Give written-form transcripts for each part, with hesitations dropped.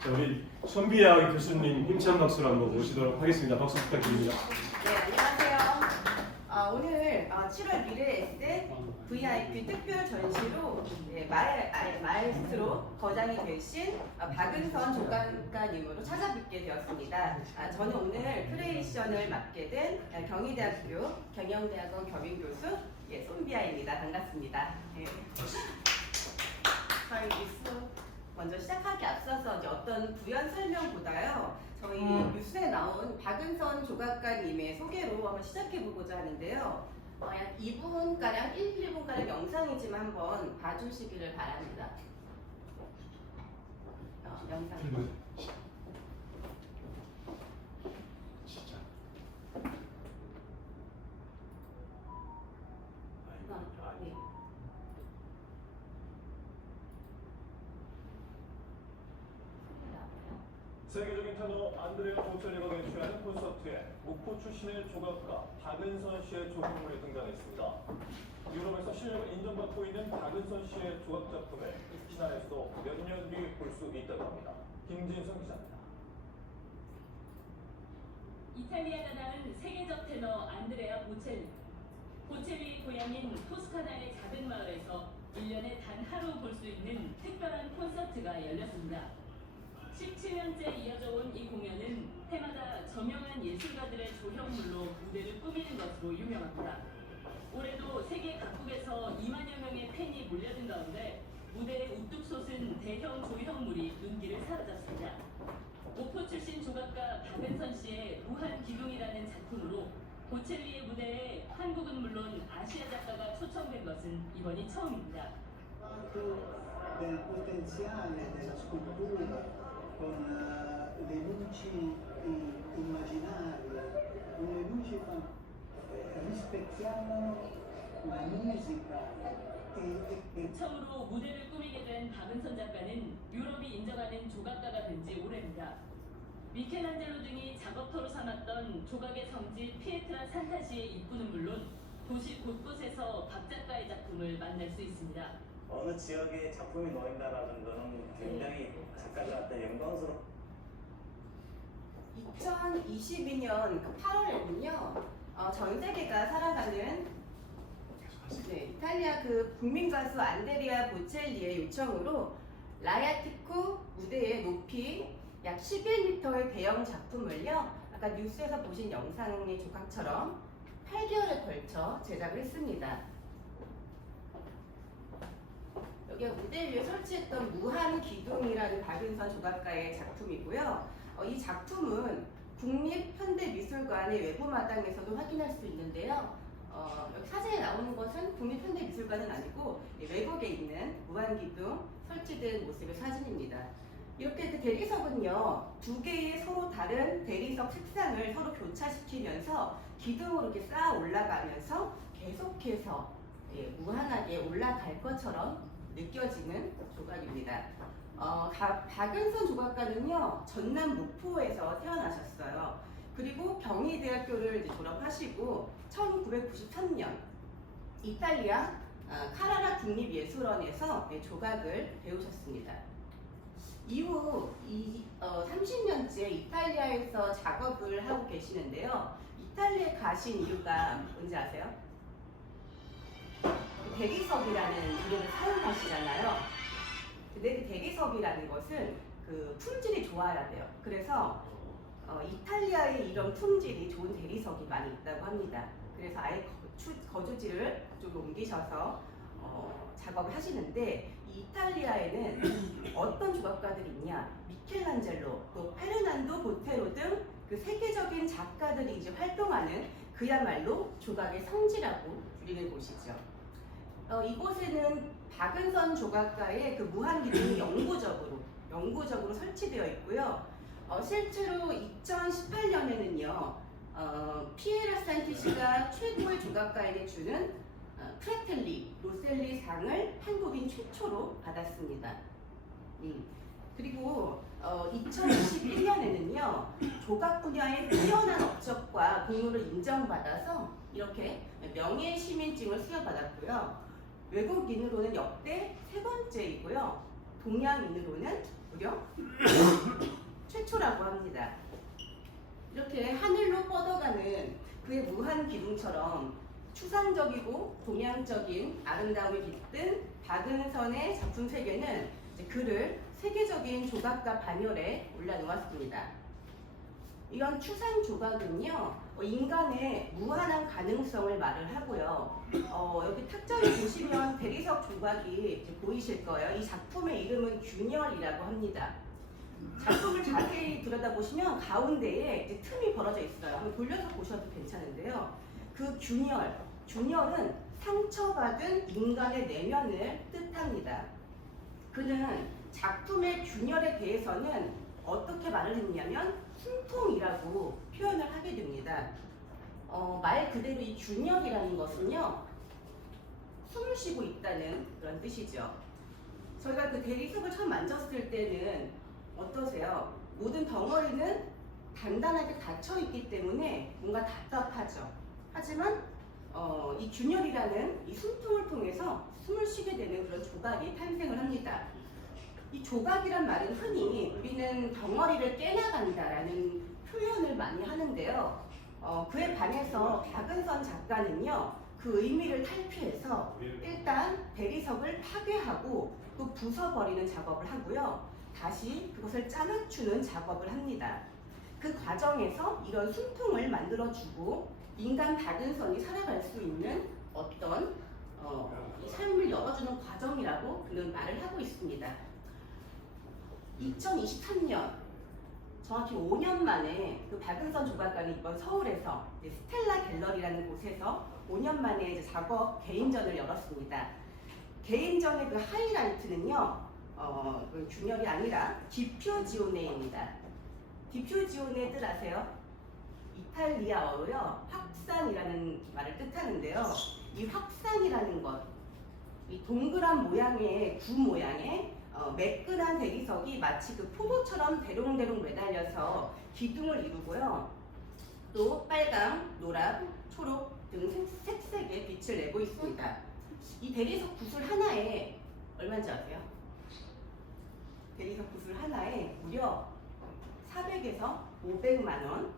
자, 우리 손비아 교수님 힘찬 박수로 한번 모시도록 하겠습니다. 박수 부탁드립니다. 네, 안녕하세요. 오늘 7월 미래 에세 VIP 특별 전시로 마에스트로 거장이 되신 박은선 조각가님으로 찾아뵙게 되었습니다. 저는 오늘 크리에이션을 맡게 된 경희대학교 경영대학원 겸임교수 손비아입니다. 반갑습니다. 네. 저희 먼저 시작하기 앞서서 이제 어떤 부연 설명보다요. 저희 뉴스에 나온 박은선 조각가님의 소개로 한번 시작해보고자 하는데요. 약 2분가량, 1분가량 영상이지만 한번 봐주시기를 바랍니다. 영상. 네. 세계적인 테너 안드레아 보첼리가 연출하는 콘서트에 목포 출신의 조각가 박은선 씨의 조형물이 등장했습니다. 유럽에서 실력을 인정받고 있는 박은선 씨의 조각 작품을 신안에서도 몇 년 뒤 볼 수 있다고 합니다. 김진성 기자입니다. 이탈리아가 낳은 세계적 테너 안드레아 보첼리. 보첼리의 고향인 토스카나의 작은 마을에서 1년에 단 하루 볼 수 있는 특별한 콘서트가 열렸습니다. 17년째 이어져 온 이 공연은 해마다 저명한 예술가들의 조형물로 무대를 꾸미는 것으로 유명합니다. 올해도 세계 각국에서 2만여 명의 팬이 몰려든 가운데 무대에 우뚝 솟은 대형 조형물이 눈길을 사로잡습니다. 목포 출신 조각가 박은선 씨의 무한 기둥이라는 작품으로 보첼리의 무대에 한국은 물론 아시아 작가가 초청된 것은 이번이 처음입니다. del potenziale della scultura con le luci immaginarie, con le luci rispecchiavano la musica 처음으로 무대를 꾸미게 된 박은선 작가는 유럽이 인정하는 조각가가 된 지 오래입니다. 미켈란젤로 등이 작업터로 삼았던 조각의 성지 피에트라 산타시의 입구는 물론 도시 곳곳에서 박 작가의 작품을 만날 수 있습니다. 어느 지역에 작품이 놓인다라는 것은 굉장히 작가가 어떤 영광스러운 2022년 8월에는요. 전 세계가 살아가는 이탈리아 국민 가수 안드레아 보첼리의 요청으로 라야티코 무대의 높이 약 11m의 대형 작품을요. 아까 뉴스에서 보신 영상의 조각처럼 8개월에 걸쳐 제작을 했습니다. 여기가 무대 위에 설치했던 무한 기둥이라는 박은선 조각가의 작품이고요. 이 작품은 국립현대미술관의 외부 마당에서도 확인할 수 있는데요. 여기 사진에 나오는 것은 국립현대미술관은 아니고 외국에 있는 무한기둥 설치된 모습의 사진입니다. 이렇게 대리석은요, 두 개의 서로 다른 대리석 색상을 서로 교차시키면서 기둥으로 이렇게 쌓아 올라가면서 계속해서 무한하게 올라갈 것처럼 느껴지는 조각입니다. 박은선 조각가는요, 전남 목포에서 태어나셨어요. 그리고 경희대학교를 졸업하시고 1993년 이탈리아 카라라 국립예술원에서 조각을 배우셨습니다. 이후 30년째 이탈리아에서 작업을 하고 계시는데요. 이탈리아에 가신 이유가 뭔지 아세요? 대리석이라는 이름을 사용하시잖아요. 근데 그 대리석이라는 것은 품질이 좋아야 돼요. 그래서 이탈리아에 이런 품질이 좋은 대리석이 많이 있다고 합니다. 그래서 아예 거주지를 좀 옮기셔서 작업을 하시는데 이 이탈리아에는 어떤 조각가들이 있냐? 미켈란젤로, 또 페르난도 보테로 등 그 세계적인 작가들이 이제 활동하는 그야말로 조각의 성지라고 불리는 곳이죠. 이곳에는 박은선 조각가의 그 무한기둥이 영구적으로 설치되어 있고요. 실제로 2018년에는요, 피에라 산티시가 최고의 조각가에게 주는 프레텔리 로셀리 상을 한국인 최초로 받았습니다. 그리고 2021년에는요, 조각 분야의 뛰어난 업적과 공로를 인정받아서 이렇게 명예시민증을 수여받았고요. 외국인으로는 역대 세 번째이고요. 동양인으로는 무려 최초라고 합니다. 이렇게 하늘로 뻗어가는 그의 무한 기둥처럼 추상적이고 동양적인 아름다움이 깃든 박은선의 작품 세계는 이제 그를 세계적인 조각가 반열에 올려놓았습니다. 이런 추상 조각은요, 인간의 무한한 가능성을 말을 하고요. 여기 탁자에 보시면 대리석 조각이 이제 보이실 거예요. 이 작품의 이름은 균열이라고 합니다. 작품을 자세히 들여다보시면 가운데에 이제 틈이 벌어져 있어요. 한번 돌려서 보셔도 괜찮은데요. 그 균열은 상처받은 인간의 내면을 뜻합니다. 그는 작품의 균열에 대해서는 어떻게 말을 했냐면 숨통이라고 표현을 하게 됩니다. 말 그대로 이 균열이라는 것은요, 숨을 쉬고 있다는 그런 뜻이죠. 저희가 그 대리석을 처음 만졌을 때는 어떠세요? 모든 덩어리는 단단하게 닫혀있기 때문에 뭔가 답답하죠. 하지만 이 균열이라는 이 숨통을 통해서 숨을 쉬게 되는 그런 조각이 탄생을 합니다. 이 조각이란 말은 흔히 우리는 덩어리를 깨나간다라는 표현을 많이 하는데요. 그에 반해서 박은선 작가는요, 그 의미를 탈피해서 일단 대리석을 파괴하고 또 부숴버리는 작업을 하고요. 다시 그것을 짜맞추는 작업을 합니다. 그 과정에서 이런 숨통을 만들어주고 인간 박은선이 살아갈 수 있는 어떤 이 삶을 열어주는 과정이라고 그는 말을 하고 있습니다. 2023년 정확히 5년 만에 그 박은선 조각가는 이번 서울에서 스텔라 갤러리라는 곳에서 5년 만에 이제 작업 개인전을 열었습니다. 개인전의 그 하이라이트는요, 그 균열이 아니라 디퓨지오네입니다. 디퓨지오네 뜻 아세요? 이탈리아어로요, 확산이라는 말을 뜻하는데요. 이 확산이라는 것, 이 동그란 모양의 구 모양의 매끈한 대리석이 마치 그 포도처럼 대롱대롱 매달려서 기둥을 이루고요. 또 빨강, 노랑, 초록 등 색색의 빛을 내고 있습니다. 이 대리석 구슬 하나에 얼마인지 아세요? 대리석 구슬 하나에 무려 400에서 500만 원.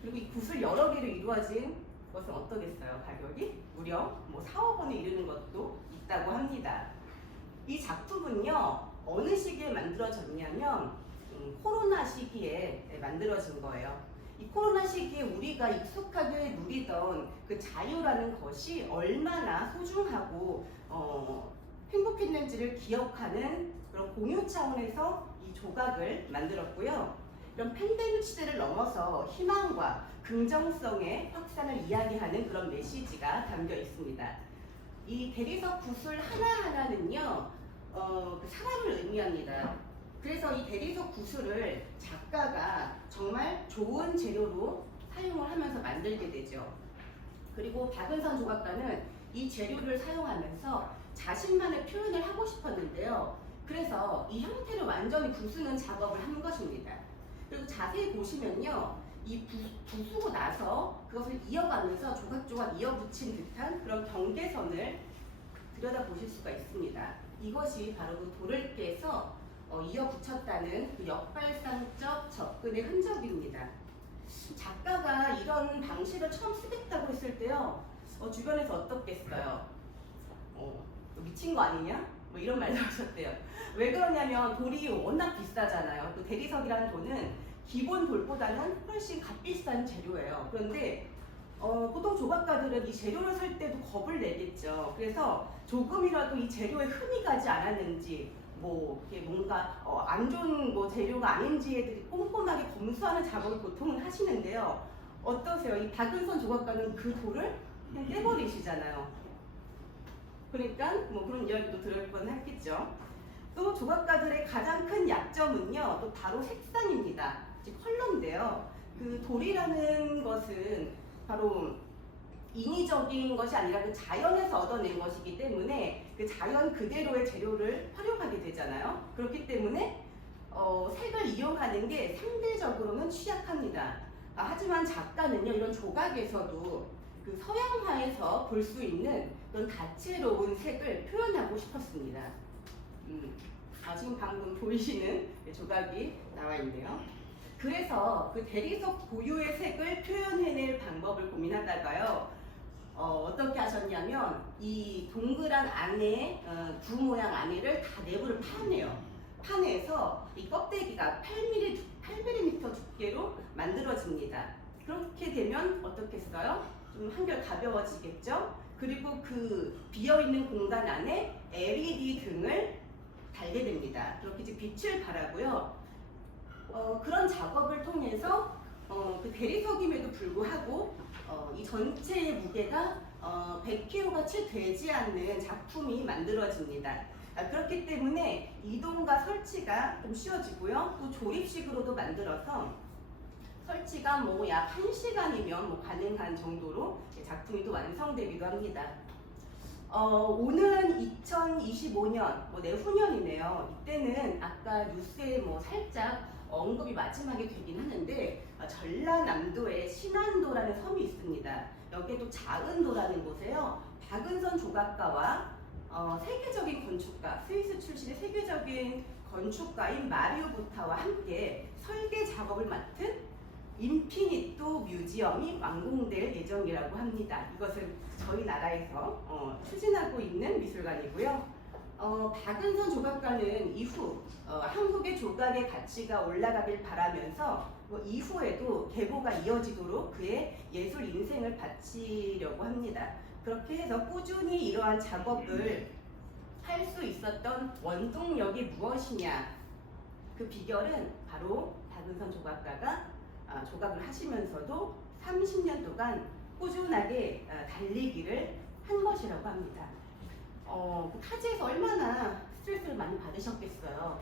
그리고 이 구슬 여러 개로 이루어진 것은 어떠겠어요? 가격이 무려 4억 원에 이르는 것도 있다고 합니다. 이 작품은요, 어느 시기에 만들어졌냐면 코로나 시기에 만들어진 거예요. 이 코로나 시기에 우리가 익숙하게 누리던 그 자유라는 것이 얼마나 소중하고 행복했는지를 기억하는 그런 공유 차원에서 이 조각을 만들었고요. 이런 팬데믹 시대를 넘어서 희망과 긍정성의 확산을 이야기하는 그런 메시지가 담겨 있습니다. 이 대리석 구슬 하나하나는요, 그 사람을 의미합니다. 그래서 이 대리석 구슬을 작가가 정말 좋은 재료로 사용을 하면서 만들게 되죠. 그리고 박은선 조각가는 이 재료를 사용하면서 자신만의 표현을 하고 싶었는데요. 그래서 이 형태를 완전히 부수는 작업을 한 것입니다. 그리고 자세히 보시면요, 이 부수고 나서 그것을 이어가면서 조각조각 이어붙인 듯한 그런 경계선을 들여다보실 수가 있습니다. 이것이 바로 그 돌을 깨서 이어붙였다는 그 역발상적 접근의 흔적입니다. 작가가 이런 방식을 처음 쓰겠다고 했을 때요, 주변에서 어떻겠어요? 미친 거 아니냐? 이런 말도 하셨대요. 왜 그러냐면 돌이 워낙 비싸잖아요. 또 대리석이라는 돌은 기본 돌보다는 훨씬 값비싼 재료예요. 그런데 보통 조각가들은 이 재료를 살 때도 겁을 내겠죠. 그래서 조금이라도 이 재료에 흠이 가지 않았는지, 이게 뭔가 안 좋은 재료가 아닌지에 꼼꼼하게 검수하는 작업을 보통은 하시는데요. 어떠세요? 이 박은선 조각가는 그 돌을 그냥 떼버리시잖아요. 그러니까 그런 이야기도 들을 뻔했겠죠. 또 조각가들의 가장 큰 약점은요, 또 바로 색상입니다. 즉 컬러인데요. 그 돌이라는 것은 바로 인위적인 것이 아니라 그 자연에서 얻어낸 것이기 때문에 그 자연 그대로의 재료를 활용하게 되잖아요. 그렇기 때문에 색을 이용하는 게 상대적으로는 취약합니다. 하지만 작가는요, 이런 조각에서도 그 서양화에서 볼 수 있는 그런 다채로운 색을 표현하고 싶었습니다. 지금 방금 보이시는 조각이 나와 있네요. 그래서 그 대리석 고유의 색을 표현해낼 방법을 고민하다가요. 어떻게 하셨냐면 이 동그란 안에 구 모양 안에를 다 내부를 파내요. 파내서 이 껍데기가 8mm 두께로 만들어집니다. 그렇게 되면 어떻겠어요? 좀 한결 가벼워지겠죠? 그리고 그 비어있는 공간 안에 LED 등을 달게 됩니다. 그렇게 이제 빛을 발하고요. 그런 작업을 통해서 그 대리석임에도 불구하고 이 전체의 무게가 100kg가 채 되지 않는 작품이 만들어집니다. 그렇기 때문에 이동과 설치가 좀 쉬워지고요. 또 조립식으로도 만들어서 설치가 뭐 약 1시간이면 뭐 가능한 정도로 작품이 또 완성되기도 합니다. 오는 2025년, 뭐 내후년이네요. 이때는 아까 뉴스에 뭐 살짝 언급이 마지막에 되긴 하는데 전라남도에 신안도라는 섬이 있습니다. 여기에 또 자은도라는 곳에요. 박은선 조각가와 세계적인 건축가, 스위스 출신의 세계적인 건축가인 마리오 부타와 함께 설계 작업을 맡은 인피니또 뮤지엄이 완공될 예정이라고 합니다. 이것은 저희 나라에서 추진하고 있는 미술관이고요. 박은선 조각가는 이후 한국의 조각의 가치가 올라가길 바라면서 이후에도 계보가 이어지도록 그의 예술 인생을 바치려고 합니다. 그렇게 해서 꾸준히 이러한 작업을 할 수 있었던 원동력이 무엇이냐? 그 비결은 바로 박은선 조각가가 조각을 하시면서도 30년 동안 꾸준하게 달리기를 한 것이라고 합니다. 그 타지에서 얼마나 스트레스를 많이 받으셨겠어요.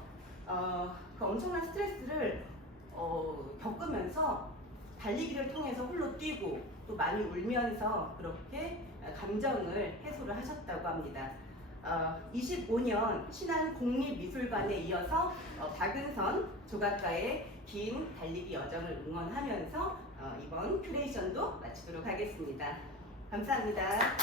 그 엄청난 스트레스를 겪으면서 달리기를 통해서 홀로 뛰고 또 많이 울면서 그렇게 감정을 해소를 하셨다고 합니다. 25년 신안국립미술관에 이어서 박은선 조각가의 긴 달리기 여정을 응원하면서 이번 큐레이션도 마치도록 하겠습니다. 감사합니다.